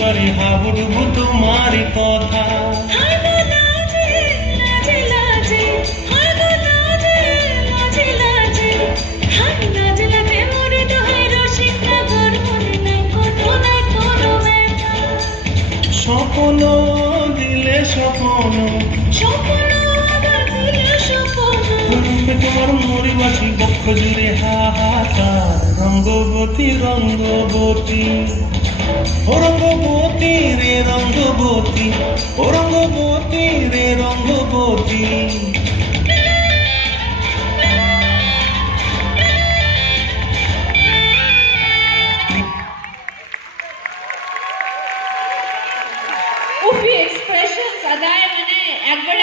অন্তরে হাবুডুবু তোমার কথা। স্বপ্ন দিলে স্বপ্ন তোমার মরিবাসী বক্ষ জুড়ে হাহাকার। রঙ্গবতী রঙ্গবতী ও রঙ্গবতী রে রঙ্গবতী, ও রঙ্গবতী রে রঙ্গবতী। উফি এক্সপ্রেশনস আদায় মানে একবারে